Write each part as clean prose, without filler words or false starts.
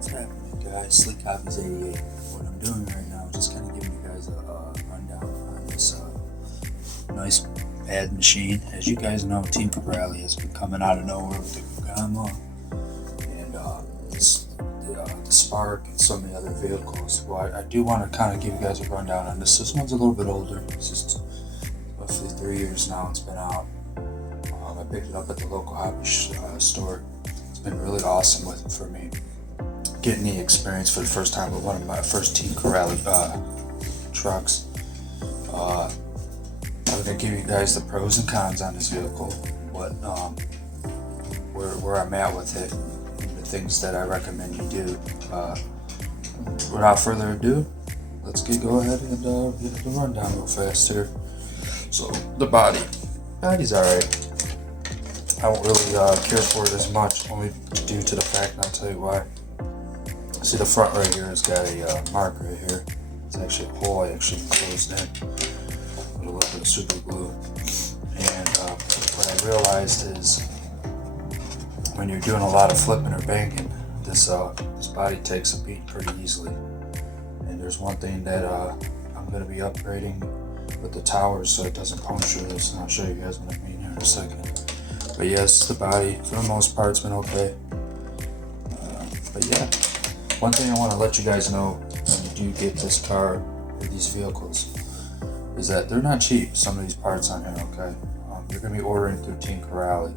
What's happening, guys? Sleek Copies 88. What I'm doing right now is just kind of giving you guys a rundown on this nice pad machine. As you guys know, Team Corallly has been coming out of nowhere with the Gamma and the Spark and so many other vehicles. Well, I do want to kind of give you guys a rundown on this. This one's a little bit older. This is roughly 3 years now it's been out. I picked it up at the local hobby store. It's been really awesome for me. Getting the experience for the first time with one of my first Team Corallly trucks. I'm going to give you guys the pros and cons on this vehicle, where I'm at with it, and the things that I recommend you do. Without further ado, let's go ahead and get the rundown real fast here. So the body's alright. I don't really care for it as much, only due to the fact, and I'll tell you why. See, the front right here has got a mark right here. It's actually a hole I actually closed in with a little bit of super glue. And what I realized is when you're doing a lot of flipping or banking, this body takes a beat pretty easily. And there's one thing that I'm going to be upgrading with the towers so it doesn't puncture this, and I'll show you guys what I mean here in a second. But yes, the body for the most part has been okay. But yeah, one thing I want to let you guys know when you do get this car or these vehicles is that they're not cheap. Some of these parts on here, okay? You're gonna be ordering through Team Corallly,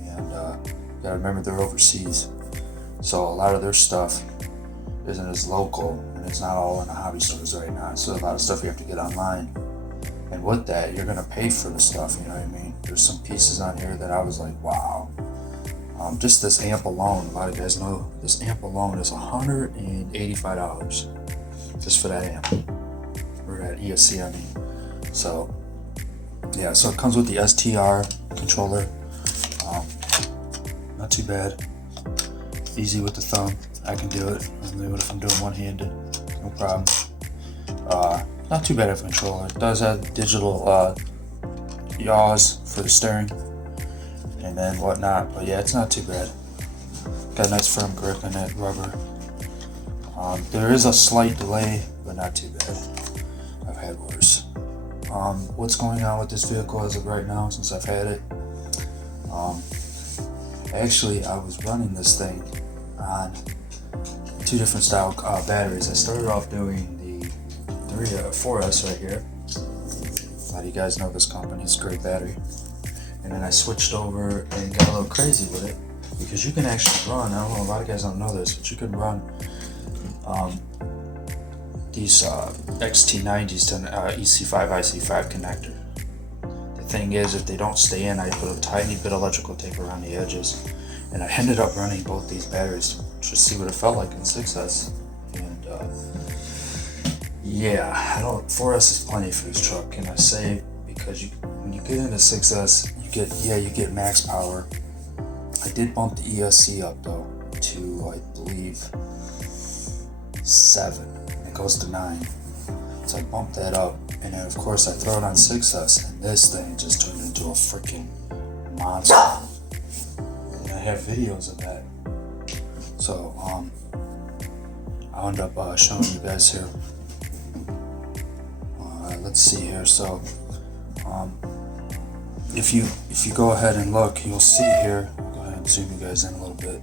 and you gotta remember they're overseas, so a lot of their stuff isn't as local, and it's not all in the hobby stores right now. So a lot of stuff you have to get online. And with that, you're gonna pay for the stuff, you know what I mean? There's some pieces on here that I was like, wow. Just this amp alone, a lot of guys know this amp alone is $185 just for that amp, or that ESC, I mean. So yeah, so it comes with the STR controller. Not too bad. Easy with the thumb. I can do it. Even if I'm doing one-handed, no problem. Not too bad of a controller. It does have digital yaws for the steering and then whatnot, but yeah, it's not too bad. Got a nice firm grip in it, rubber. There is a slight delay, but not too bad. I've had worse. What's going on with this vehicle as of right now, since I've had it? Actually, I was running this thing on 2 different style batteries. I started off doing the 4S right here. A lot of you guys know this company, it's a great battery. And then I switched over and got a little crazy with it, because you can actually run, I don't know, a lot of guys don't know this, but you can run these XT90s to an EC5, IC5 connector. The thing is, if they don't stay in, I put a tiny bit of electrical tape around the edges, and I ended up running both these batteries to see what it felt like in 6S. And yeah, 4S is plenty for this truck, can I say, because when you get into 6S, you get max power. I did bump the ESC up though to, I believe, 7. It goes to 9. So I bumped that up, and then of course I throw it on 6S, and this thing just turned into a freaking monster. And I have videos of that. So I'll end up showing you guys here. Let's see here. So if you go ahead and look, you'll see here. I'll go ahead and zoom you guys in a little bit.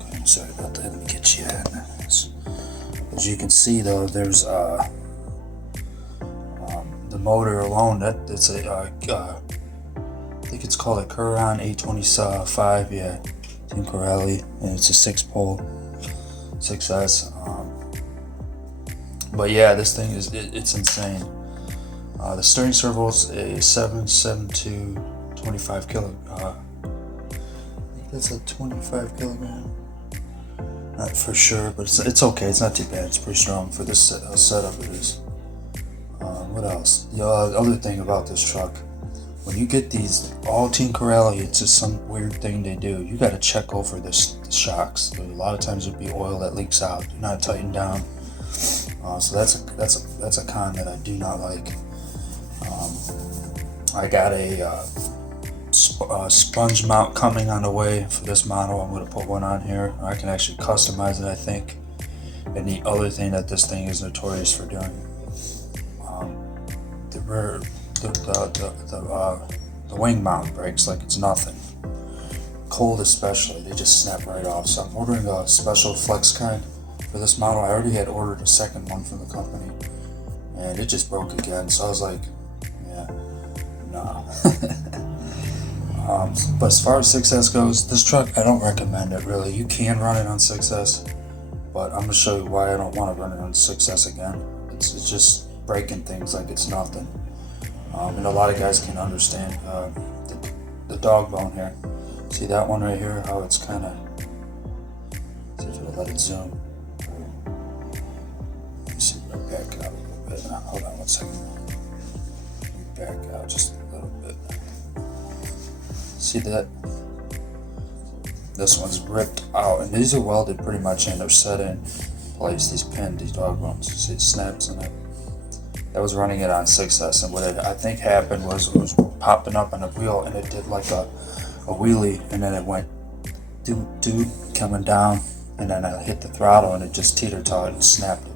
Okay, sorry about that. Let me get you in. As you can see, though, there's the motor alone. That's a I think it's called a Corallly 825. Yeah, Team Corallly, and it's a 6-pole 6S. But yeah, this thing it's insane. The steering servo is a 772 25 kilo. I think that's a 25 kilogram. Not for sure, but it's okay. It's not too bad. It's pretty strong for this setup. It is. What else? The other thing about this truck, when you get these all Team Corallly, it's just some weird thing they do. You got to check over the shocks. A lot of times it'll be oil that leaks out. They're not tightened down. So that's a con that I do not like. I got a sponge mount coming on the way for this model. I'm going to put one on here. I can actually customize it, I think. And the other thing that this thing is notorious for doing, the wing mount breaks like it's nothing. Cold especially, they just snap right off. So I'm ordering a special flex kind for this model. I already had ordered a second one from the company, and it just broke again. So I was like, yeah, nah. But as far as 6S goes, this truck, I don't recommend it really. You can run it on 6S, but I'm going to show you why I don't want to run it on 6S again. It's just breaking things like it's nothing. And a lot of guys can understand the dog bone here. See that one right here, how it's kind of, see if it'll let it zoom. Let me see, back out a little bit. Hold on one second. Let me back out just a little bit. See that? This one's ripped out, and these are welded pretty much in. They're set in place, these pins, these dog bones. See, it snaps in it. That was running it on 6S, and what I think happened was it was popping up on the wheel, and it did like a wheelie, and then it went doot coming down, and then I hit the throttle, and it just teeter-totted and snapped it.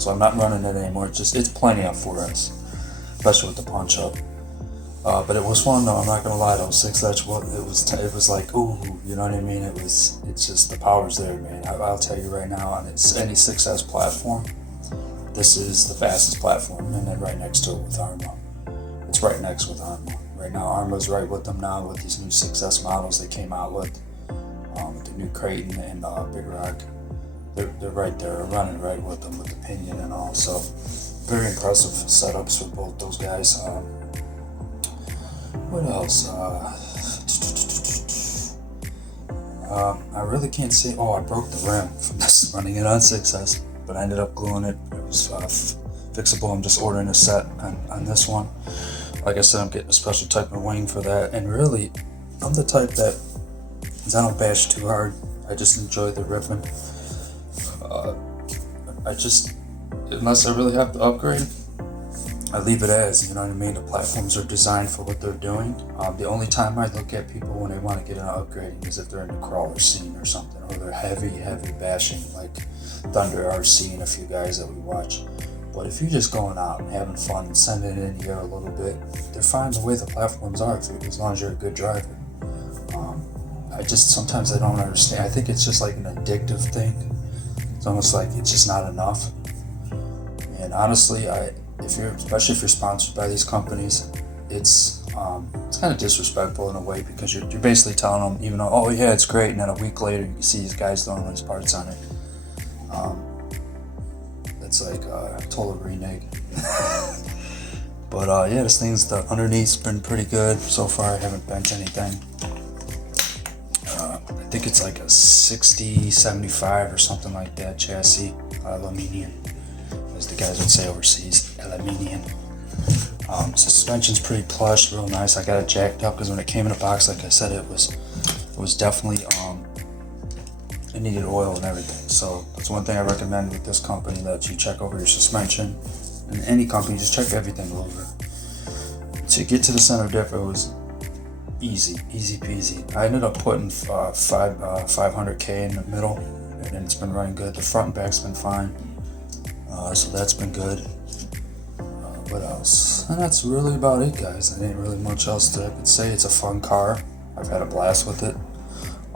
So I'm not running it anymore. It's plenty on 4S, especially with the punch up. But it was fun though. I'm not gonna lie though. 6S, it was like, ooh, you know what I mean? It's just the power's there, man. I'll tell you right now, on any 6S platform, this is the fastest platform, and then right next to it with Arma. It's right next with Arma. Right now, Arma's right with them now with these new 6S models they came out with the new Creighton and Big Rock. They're right there, running right with them with the pinion and all. So very impressive setups for both those guys. What else? I really can't say. Oh, I broke the rim from this running it on 6S, but I ended up gluing it. It was fixable. I'm just ordering a set on this one. Like I said, I'm getting a special type of wing for that. And really, I'm the type that, I don't bash too hard. I just enjoy the ripping. Unless I really have to upgrade, I leave it as, you know what I mean? The platforms are designed for what they're doing. The only time I look at people when they want to get an upgrading is if they're in the crawler scene or something, or they're heavy bashing, like Thunder RC and a few guys that we watch. But if you're just going out and having fun and sending it in the air a little bit, they're fine the way the platforms are, as long as you're a good driver. Sometimes I don't understand. I think it's just like an addictive thing. It's almost like it's just not enough. And honestly, especially if you're sponsored by these companies, it's kind of disrespectful in a way, because you're basically telling them, even though, oh yeah, it's great, and then a week later you see these guys throwing these parts on it. It's like total renege. But yeah, this thing's, the underneath's been pretty good so far. I haven't bent anything. I think it's like a 6075 or something like that chassis, aluminium, as the guys would say overseas, aluminium. Suspension's pretty plush, real nice. I got it jacked up because when it came in a box, like I said, it was definitely it needed oil and everything. So that's one thing I recommend with this company, that you check over your suspension. And any company, just check everything over. To get to the center diff, it was easy peasy. I ended up putting 500K in the middle, and it's been running good. The front and back's been fine, so that's been good. What else? And that's really about it, guys. There ain't really much else I could say. It's a fun car. I've had a blast with it.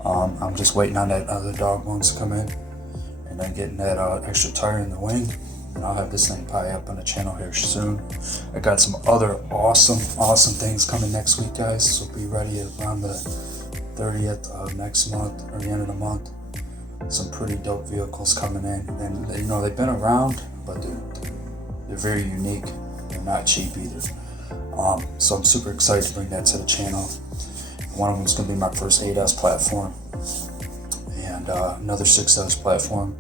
I'm just waiting on that other dog bones to come in, and then getting that extra tire in the wing, and I'll have this thing probably up on the channel here soon. I got some other awesome things coming next week, guys, so be ready around the 30th of next month, or the end of the month. Some pretty dope vehicles coming in, and you know, they've been around, but they're very unique. They're not cheap either. So I'm super excited to bring that to the channel. One of them is going to be my first 8S platform, and another 6S platform.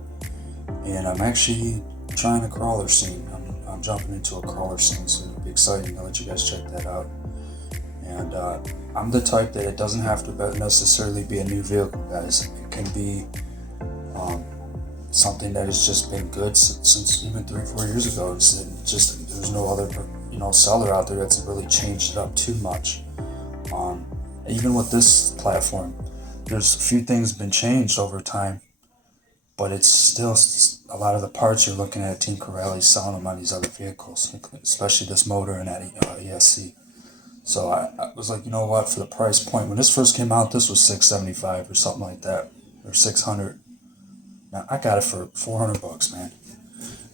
And I'm actually trying a crawler scene. I'm jumping into a crawler scene, so it'll be exciting. I'll let you guys check that out. And I'm the type that it doesn't have to necessarily be a new vehicle, guys. It can be something that has just been good since even 3-4 years ago. It's just, there's no other seller out there that's really changed it up too much. Even with this platform, there's a few things been changed over time, but it's still a lot of the parts you're looking at Team Corallly selling them on these other vehicles, especially this motor and that ESC. So I was like, you know what, for the price point, when this first came out, this was $675 or something like that, or 600. Now I got it for $400, man.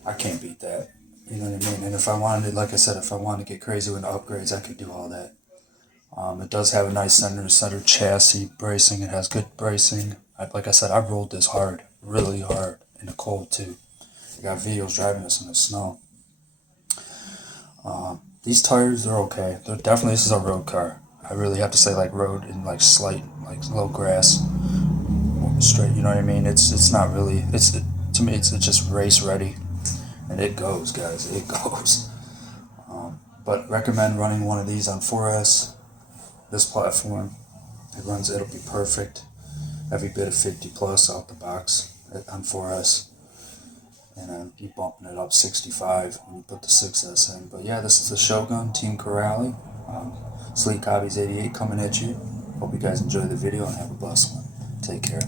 I can't beat that. You know what I mean? And if I wanted, like I said, if I wanted to get crazy with the upgrades, I could do all that. It does have a nice center chassis bracing. It has good bracing. Like I said, I rolled this hard, really hard, in the cold too. I got videos driving this in the snow. These tires, they're okay. They're definitely, this is a road car. I really have to say, like road in like slight, like low grass, straight. You know what I mean? It's not really. To me, it's just race ready, and it goes, guys. It goes. But recommend running one of these on 4S. This platform, it'll be perfect. Every bit of 50 plus out the box on 4S. And be bumping it up 65 when you put the 6S in. But yeah, this is the Shogun, Team Corallly. Sleek Hobbies 88 coming at you. Hope you guys enjoy the video and have a blessed one. Take care.